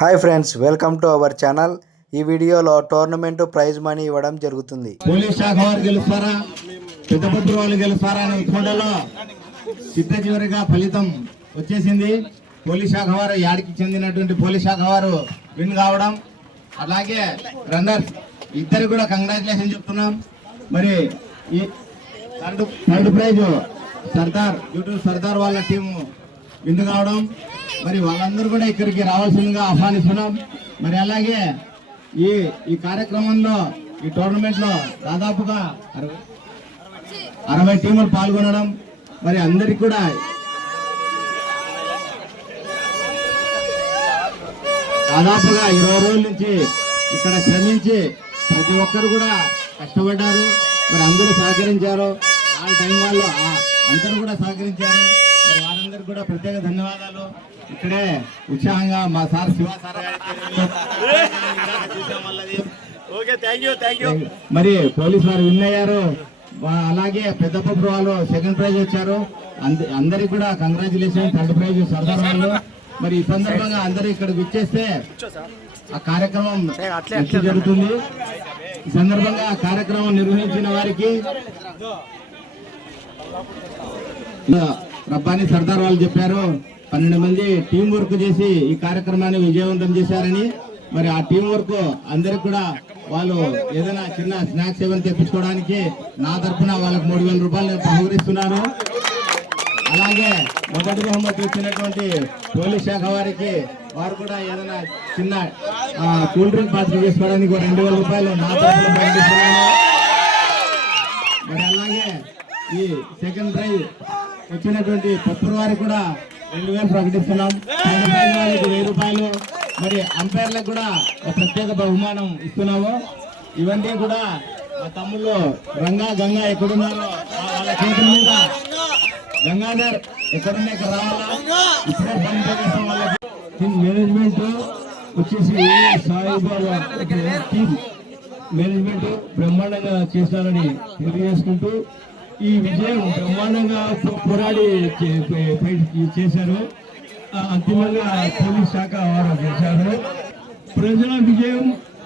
Hi friends welcome to our channel. ఈ వీడియోలో tournament prize money ఇవ్వడం జరుగుతుంది. పోలీస్ శాఖ వారు గెలుస్తారా? పెద్దపత్రి వాళ్ళు గెలుస్తారా అనే కోడలో చిట్ట చివరిగా ఫలితం వచ్చేసింది. పోలీస్ శాఖ వారు యాడికి చెందినటువంటి పోలీస్ శాఖ వారు విన్ కావడం. అలాగే రన్నర్స్ ఇద్దరు కూడా కంగ్రాచులేషన్ చెప్తున్నాం. మరి ఈ third third prize Sardar YouTube Sardar వాళ్ళ టీము విన్ కావడం. మరి వాళ్ళందరూ కూడా ఇక్కడికి రావాల్సిందిగా ఆహ్వానిస్తున్నాం. మరి అలాగే ఈ ఈ కార్యక్రమంలో ఈ టోర్నమెంట్లో దాదాపుగా అరవై అరవై టీములు పాల్గొనడం మరి అందరికి కూడా దాదాపుగా ఇరవై రోజుల నుంచి ఇక్కడ శ్రమించి ప్రతి ఒక్కరు కూడా కష్టపడ్డారు. మరి అందరూ సహకరించారు. ఆ టైం వాళ్ళు అందరూ కూడా సహకరించారు. మరి వారందరికీ కూడా ప్రత్యేక ధన్యవాదాలు. ఇక్కడే ఉత్సాహంగా మా సార్ శివ సార్ గారికి చూసాం. వాళ్ళది. మరి పోలీస్ వారు విన్ అయ్యారు. అలాగే పెద్దపప్పు వాళ్ళు సెకండ్ ప్రైజ్ వచ్చారు. అంద- అందరికి కూడా కంగ్రాచులేషన్ థర్డ్ ప్రైజ్ సర్దార్ వాళ్ళు మరి ఈ సందర్భంగా అందరూ ఇక్కడికి వచ్చేస్తే ఆ కార్యక్రమం జరుగుతుంది? ఈ సందర్భంగా ఆ కార్యక్రమం నిర్వహించిన వారికి రబ్బాని సర్దార్ వాళ్ళు చెప్పారు. పన్నెండు మంది టీం వర్క్ చేసి ఈ కార్యక్రమాన్ని విజయవంతం చేశారని మరి ఆ టీం వర్క్ అందరికి కూడా వాళ్ళు ఏదైనా చిన్న స్నాక్స్ ఏమైనా తెప్పించుకోవడానికి నా తరఫున వాళ్ళకి మూడు వేల రూపాయలు నేను బహుకరిస్తున్నాను అలాగే మొదటి బహుమతి ఇచ్చినటువంటి పోలీస్ శాఖ వారికి వారు కూడా ఏదైనా చిన్న కూల్ డ్రింక్ పార్టీ చేసుకోవడానికి రెండు వేల రూపాయలు నా తరఫున మరి అలాగే ఈ సెకండ్ ప్రైజ్ వచ్చినటువంటి పప్పుల వారికి కూడా రెండు వేలు ప్రకటిస్తున్నాం వెయ్యి రూపాయలు. మరి అంపైర్లకు కూడా ఒక ప్రత్యేక బహుమానం ఇస్తున్నాము. ఇవన్నీ కూడా మా తమ్ముళ్ళు రంగా గంగా ఎక్కడున్నారో వాళ్ళ చేతుల మీద. గంగాధర్ ఎక్కడున్నా ఇక్కడ రావాలా? ఇప్పుడే పని చేసేస్తాం వాళ్ళకి. మేనేజ్మెంట్ వచ్చేసి సాయిబాబా టీం మేనేజ్మెంట్ బ్రహ్మాండంగా చేశారని తెలియజేసుకుంటూ ఈ విజయం బ్రహ్మాండంగా పోరాడి చేశారు. అంతిమంగా పోలీస్ శాఖ వారు చేశారు ప్రజల విజయం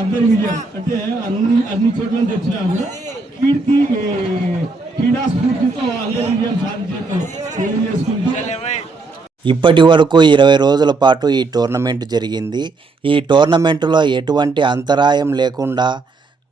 అందరి విజయం. అంటే అన్ని అన్ని చోట్ల నుంచి కీర్తి ఏ, క్రీడా స్ఫూర్తితో అందరి విజయం సాధించారు తెలియజేసుకుంటూ ఇప్పటి వరకు ఇరవై రోజుల పాటు ఈ టోర్నమెంట్ జరిగింది. ఈ టోర్నమెంటులో ఎటువంటి అంతరాయం లేకుండా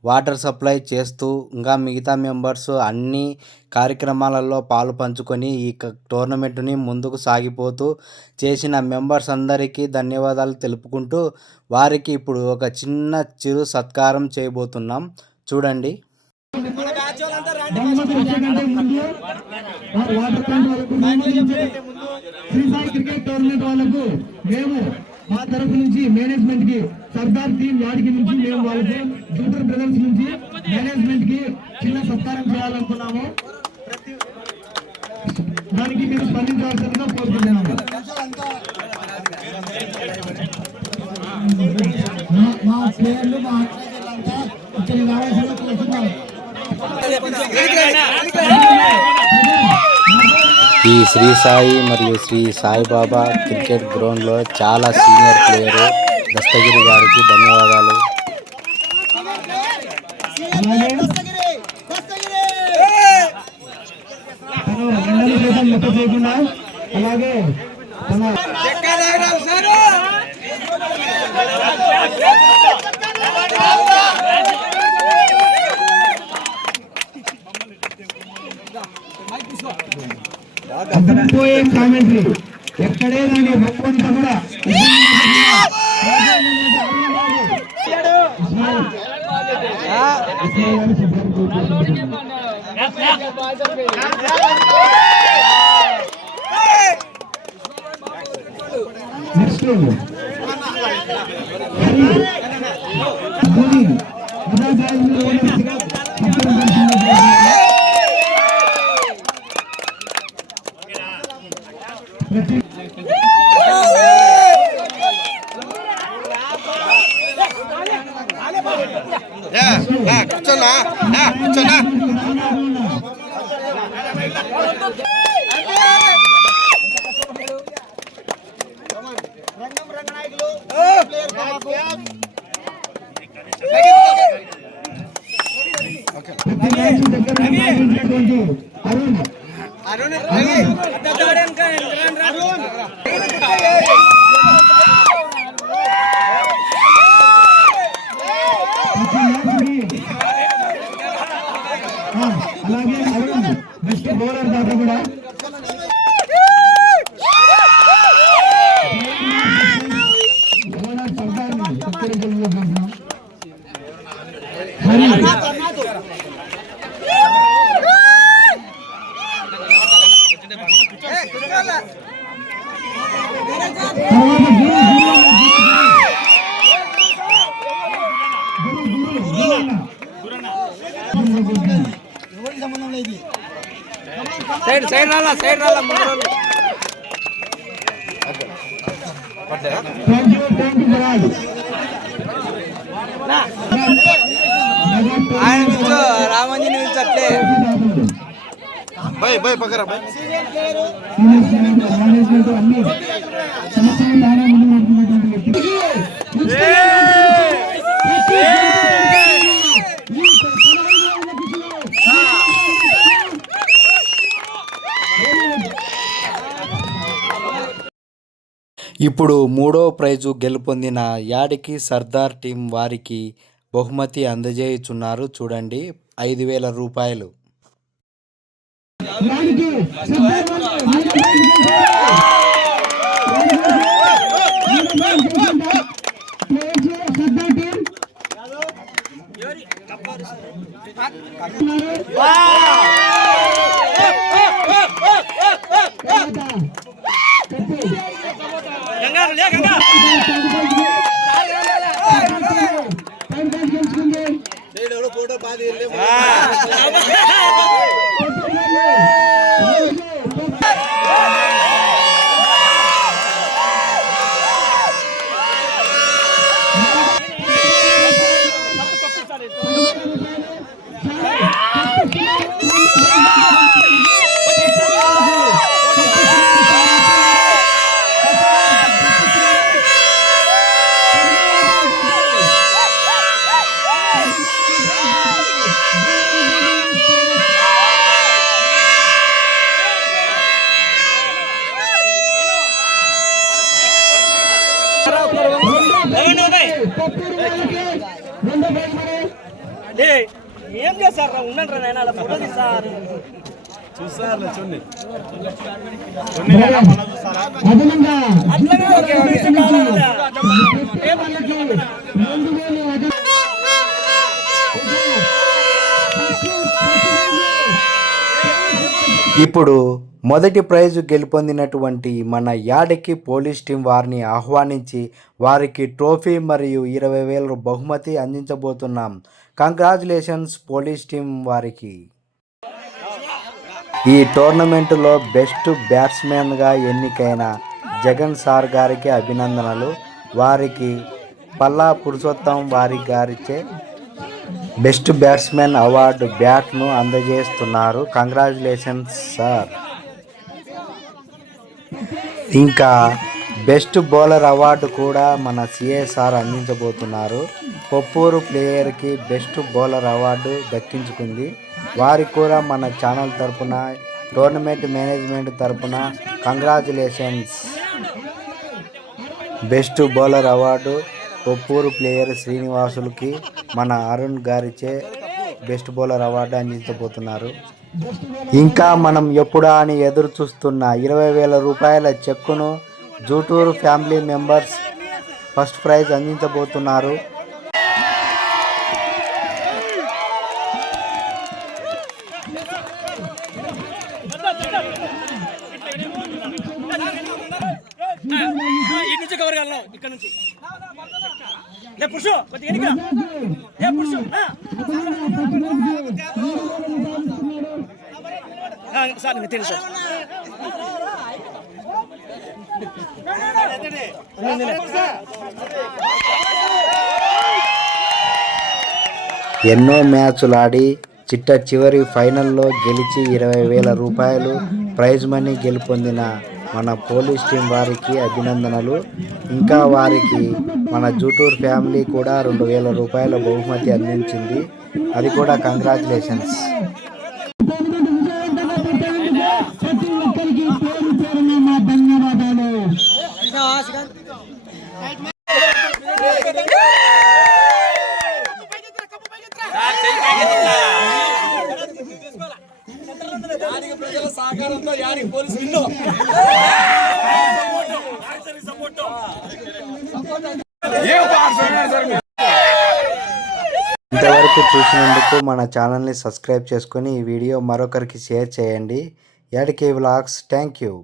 వాటర్ సప్లై చేస్తూ ఇంకా మిగతా మెంబర్స్ అన్ని కార్యక్రమాలలో పాలు పంచుకొని ఈ క- టోర్నమెంట్ని ముందుకు సాగిపోతూ చేసిన మెంబర్స్ అందరికీ ధన్యవాదాలు తెలుపుకుంటూ వారికి ఇప్పుడు ఒక చిన్న చిరు సత్కారం చేయబోతున్నాం. చూడండి. Water Sri Sai cricket tournament వాళ్ళకు మేము మా తరఫు నుంచి మేనేజ్మెంట్కి సర్దార్ టీం యాడికి నుంచి మేము వాళ్ళకి జూటర్ బ్రదర్స్ నుంచి మేనేజ్మెంట్కి చిన్న సత్కారం చేయాలనుకున్నాము. దానికి మీరు స్పందించవలసిందిగా కోరుతున్నాము మా- పేర్లు మా అంతా ఇక్కడ రావాల్సిన కోరుతున్నాము ఈ శ్రీ సాయి మరియు శ్రీ సాయిబాబా క్రికెట్ గ్రౌండ్లో చాలా సీనియర్ ప్లేయర్ దస్తగిరి గారికి ధన్యవాదాలు. అలాగే నెక్స్ట్ ప్రతి కూర్చోనా కూర్చోనా రంగం రంగనాయకులు ప్రతి మ్యాచ్ దగ్గర నిర్వహించినటువంటి అరుణ్ అలాగే అరుణ్ బెస్ట్ బౌలర్ దాకా కూడా బౌలర్ సర్దార్ని సత్కరించబోతున్నాం. హరి తర్వాత సైడ్ సైడ్ రాలా సైడ్ రాలా you, Viraj. ఆయన పిలుచు రామంజని పిలుచు అట్లే. బై బై పక్కరా అన్ని సమస్యలు ఇప్పుడు మూడో ప్రైజు గెలుపొందిన యాడికి సర్దార్ టీం వారికి బహుమతి అందజేయుచున్నారు. చూడండి ఐదు వేల రూపాయలు. ఉండండి రా నాయన అలా ఫోటో తీసారు ఇప్పుడు మొదటి ప్రైజు గెలుపొందినటువంటి మన యాడికి పోలీస్ టీం వారిని ఆహ్వానించి వారికి ట్రోఫీ మరియు ఇరవై వేల బహుమతి అందించబోతున్నాం. కంగ్రాచులేషన్స్ పోలీస్ టీం వారికి. ఈ టోర్నమెంటులో బెస్ట్ బ్యాట్స్మెన్గా ఎన్నికైన జగన్ సార్ గారికి అభినందనలు. వారికి పల్లా పురుషోత్తం వారి గారిచే బెస్ట్ బ్యాట్స్మెన్ అవార్డు బ్యాట్ను అందజేస్తున్నారు. కంగ్రాచులేషన్స్ సార్ ఇంకా బెస్ట్ బౌలర్ అవార్డు కూడా మన సిఎస్ఆర్ అందించబోతున్నారు. పొప్పూరు ప్లేయర్కి బెస్ట్ బౌలర్ అవార్డు దక్కించుకుంది. వారికి కూడా మన ఛానల్ తరపున టోర్నమెంట్ మేనేజ్మెంట్ తరపున congratulations. Best bowler award Poppuru player శ్రీనివాసులకి మన అరుణ్ గారిచే బెస్ట్ బౌలర్ అవార్డు అందించబోతున్నారు. ఇంకా మనం ఎప్పుడా అని ఎదురు చూస్తున్న ఇరవై వేల రూపాయల చెక్కును Juturu family members first prize అందించబోతున్నారు. ఇటు నుంచి వెళ్ళాం ఇక్కడ నుంచి. లే పురుషు కొద్దిగా ఎన్నిక ఏ పురుషు సార్ నేను తెలుసు ఎన్నో మ్యాచ్లు ఆడి చిట్ట చివరి ఫైనల్లో గెలిచి ఇరవై వేల రూపాయలు ప్రైజ్ మనీ గెలుపొందిన మన పోలీస్ టీం వారికి అభినందనలు. ఇంకా వారికి మన జూటూర్ ఫ్యామిలీ కూడా రెండు వేల రూపాయల బహుమతి అందించింది. అది కూడా కంగ్రాచులేషన్స్ ప్రతి ఒక్కరికి పేరు పేరున మా ధన్యవాదాలు ప్రజల సహకారంతో యాడికి పోలీసు విన్ను ఇంతవరకు చూసినందుకు మన ఛానల్ని సబ్స్క్రైబ్ చేసుకొని ఈ వీడియో మరొకరికి షేర్ చేయండి. యాడికే వ్లాగ్స్. Thank you.